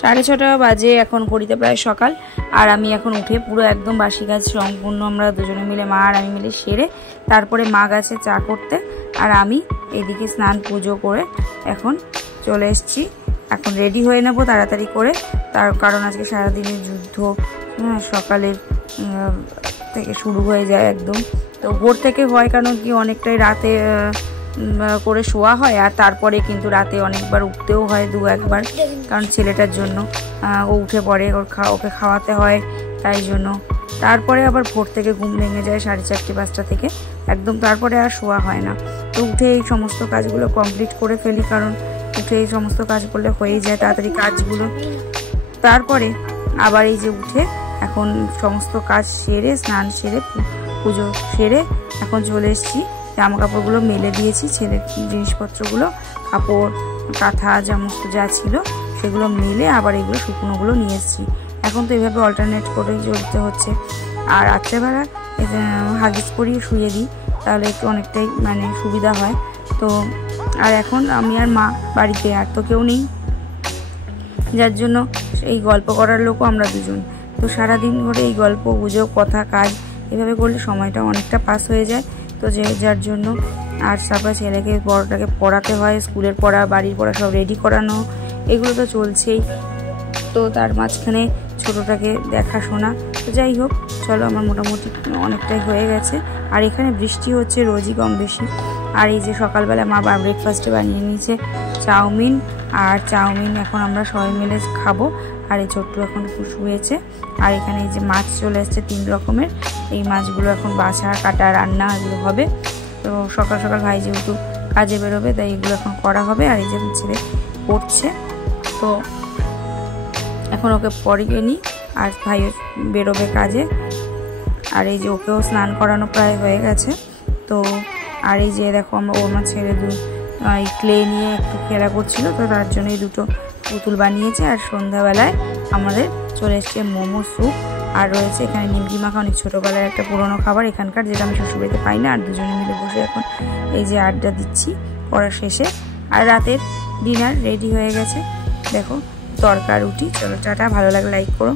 6:30 বাজে, এখন ঘড়িতে প্রায় সকাল। আর আমি এখন উঠে পুরো একদম বাসি কাজ সম্পূর্ণ আমরা দুজনে মিলে, মা আর আমি মিলে সেরে তারপরে মা গেছে চা করতে, আর আমি এইদিকে স্নান পুজো করে এখন চলে এসেছি। এখন রেডি হয়ে নেব তাড়াতাড়ি করে, তার কারণ আজকে সারাদিনের যুদ্ধ সকালে থেকে শুরু হয়ে যায় একদম। তো ভোর থেকে হয়, কারণ কি অনেকটাই রাতে করে শোয়া হয়, আর তারপরে কিন্তু রাতে অনেকবার উঠতেও হয়, 2-1 বার, কারণ ছেলেটার জন্য ও উঠে পড়ে, ওকে খাওয়াতে হয়, তাই জন্য তারপরে আবার ভোর থেকে ঘুম ভেঙে যায় 4:30-5টা থেকে একদম, তারপরে আর শোয়া হয় না। তো উঠে এই সমস্ত কাজগুলো কমপ্লিট করে ফেলি, কারণ উঠে এই সমস্ত কাজ করলে হয়েই যায় তাড়াতাড়ি কাজগুলো। তারপরে আবার এই যে উঠে এখন সমস্ত কাজ সেরে, স্নান সেরে, পুজো সেরে এখন চলে এসেছি। জামা কাপড়গুলো মেলে দিয়েছি, ছেলের জিনিসপত্রগুলো, কাপড় কাঁথা সমস্ত যা ছিল সেগুলো মেলে আবার এগুলো শুকনোগুলো নিয়ে এসেছি। এখন তো এইভাবে অল্টারনেট করে চলতে হচ্ছে। আর রাত্রেবেলা হাগিস পরিয়ে শুয়ে দিই, তাহলে একটু অনেকটাই মানে সুবিধা হয়। তো আর এখন আমি আর মা বাড়িতে, আর তো কেউ নেই, যার জন্য এই গল্প করার লোকও আমরা দুজন। তো সারাদিন ধরে এই গল্প গুজব কথা কাজ এভাবে করলে সময়টা অনেকটা পাস হয়ে যায়। তো যার জন্য আর তারপরে ছেলেকে বড়টাকে পড়াতে হয়, স্কুলের পড়া, বাড়ির পড়া সব রেডি করানো, এগুলো তো চলছেই। তো তার মাঝখানে ছোটোটাকে দেখাশোনা। তো যাই হোক, চলো, আমার মোটামুটি অনেকটাই হয়ে গেছে। আর এখানে বৃষ্টি হচ্ছে রোজই কম বেশি। আর এই যে সকালবেলা মা ব্রেকফাস্টে বানিয়ে নিয়েছে চাউমিন, আর চাউমিন এখন আমরা সবাই মিলে খাবো। আর এই ছোট্ট এখন শুয়েছে। আর এখানে এই যে মাছ চলে এসছে 3 রকমের, এই মাছগুলো এখন বাছা কাটা রান্না এগুলো হবে। তো সকাল সকাল ভাই যেহেতু কাজে বেরোবে, তাই এগুলো এখন করা হবে। আর এই যে ছেলে পড়ছে, তো এখন ওকে পড়িয়ে নিই, আর ভাই বেরোবে কাজে। আর এই যে ওকেও স্নান করানো প্রায় হয়ে গেছে। তো আর এই যে দেখো, আমার ছেলে এই ক্লে নিয়ে একটু খেলা করছিল, তো তার জন্য এই 2টো পুতুল বানিয়েছে। আর সন্ধ্যাবেলায় আমাদের চলে এসছে মোমো স্যুপ, আর রয়েছে এখানে নিমকি মাখা, অনেক ছোটোবেলার একটা পুরোনো খাবার এখানকার, যেটা আমি শ্বশুরবাড়িতে পাই না। আর দুজনে মিলে বসে এখন এই যে আড্ডা দিচ্ছি পড়া শেষে। আর রাতের ডিনার রেডি হয়ে গেছে, দেখো তরকা রুটি। চলো টাটা, ভালো লাগলে লাইক করো।